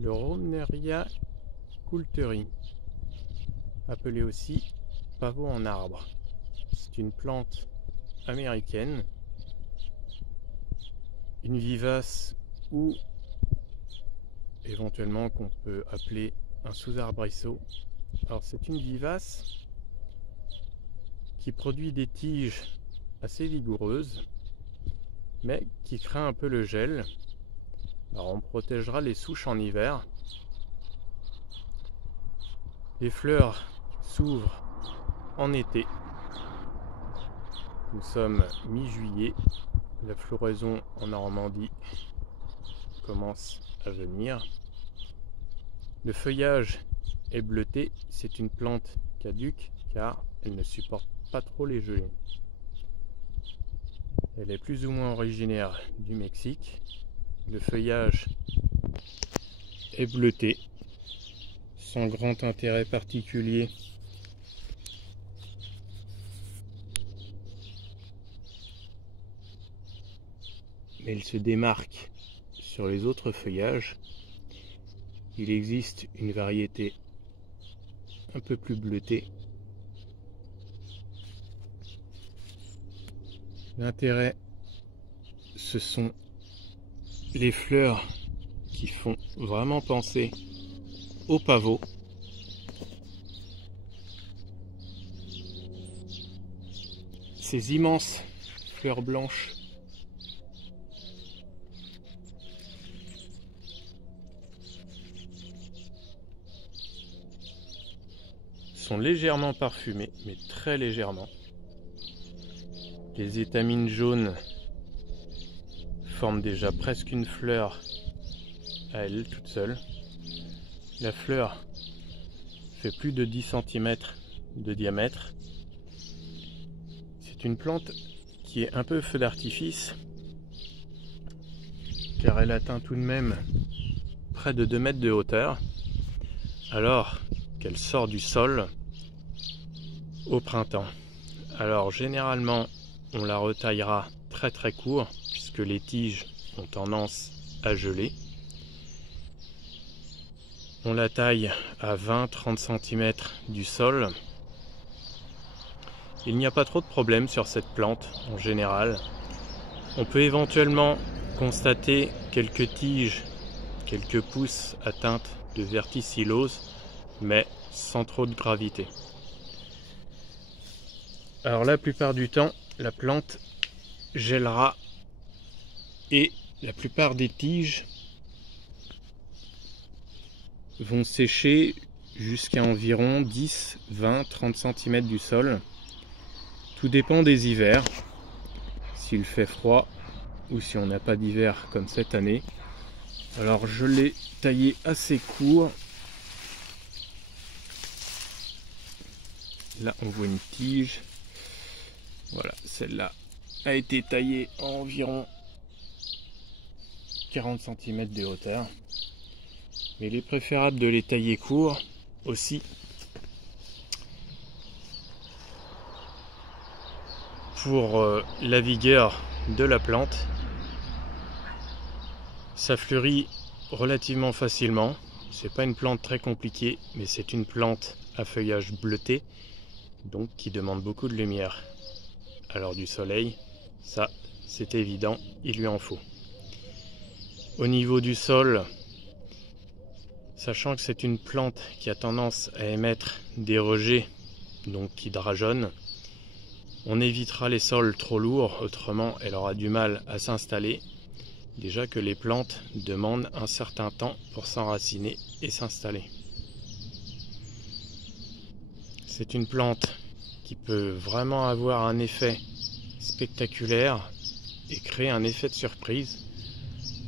le Rauneria coulteri, appelé aussi pavot en arbre. C'est une plante américaine, une vivace ou éventuellement qu'on peut appeler un sous-arbrisseau. Alors c'est une vivace qui produit des tiges assez vigoureuses, mais qui craint un peu le gel. Alors on protégera les souches en hiver. Les fleurs s'ouvrent en été. Nous sommes mi-juillet. La floraison en Normandie commence à venir. Le feuillage est bleuté. C'est une plante caduque car elle ne supporte pas trop les gelées. Elle est plus ou moins originaire du Mexique. Le feuillage est bleuté, sans grand intérêt particulier. Mais il se démarque sur les autres feuillages. Il existe une variété un peu plus bleutée. L'intérêt, ce sont les fleurs qui font vraiment penser au pavot. Ces immenses fleurs blanches sont légèrement parfumées, mais très légèrement. Les étamines jaunes forment déjà presque une fleur à elle toute seule. La fleur fait plus de 10 cm de diamètre. C'est une plante qui est un peu feu d'artifice car elle atteint tout de même près de 2 mètres de hauteur alors qu'elle sort du sol au printemps. Alors généralement on la retaillera très très court puisque les tiges ont tendance à geler. On la taille à 20-30 cm du sol. Il n'y a pas trop de problème sur cette plante en général. On peut éventuellement constater quelques tiges, quelques pousses atteintes de verticillose, mais sans trop de gravité. Alors la plupart du temps, la plante gèlera et la plupart des tiges vont sécher jusqu'à environ 10, 20, 30 cm du sol. Tout dépend des hivers, s'il fait froid ou si on n'a pas d'hiver comme cette année. Alors je l'ai taillé assez court. Là on voit une tige. Voilà, celle-là a été taillée à environ 40 cm de hauteur. Mais il est préférable de les tailler court aussi pour la vigueur de la plante. Ça fleurit relativement facilement. C'est pas une plante très compliquée, mais c'est une plante à feuillage bleuté, donc qui demande beaucoup de lumière. Alors du soleil, ça c'est évident, il lui en faut. Au niveau du sol, sachant que c'est une plante qui a tendance à émettre des rejets, donc qui drageonnent, on évitera les sols trop lourds, autrement elle aura du mal à s'installer. Déjà que les plantes demandent un certain temps pour s'enraciner et s'installer. C'est une plante qui peut vraiment avoir un effet spectaculaire et créer un effet de surprise.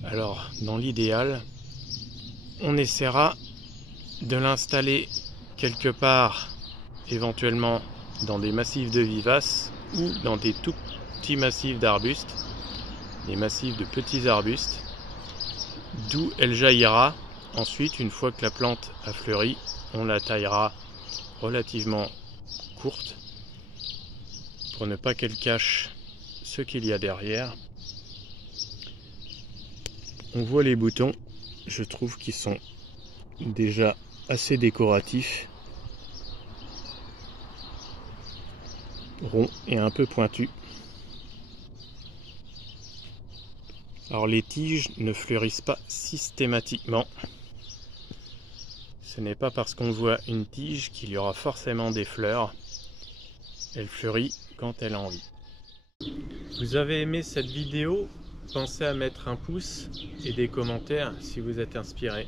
Alors dans l'idéal, on essaiera de l'installer quelque part, éventuellement dans des massifs de vivaces ou dans des tout petits massifs d'arbustes, des massifs de petits arbustes, d'où elle jaillira. Ensuite, une fois que la plante a fleuri, on la taillera relativement courte pour ne pas qu'elle cache ce qu'il y a derrière. On voit les boutons, je trouve qu'ils sont déjà assez décoratif, rond et un peu pointu. Alors les tiges ne fleurissent pas systématiquement. Ce n'est pas parce qu'on voit une tige qu'il y aura forcément des fleurs. Elle fleurit quand elle a envie. Vous avez aimé cette vidéo? Pensez à mettre un pouce et des commentaires si vous êtes inspiré.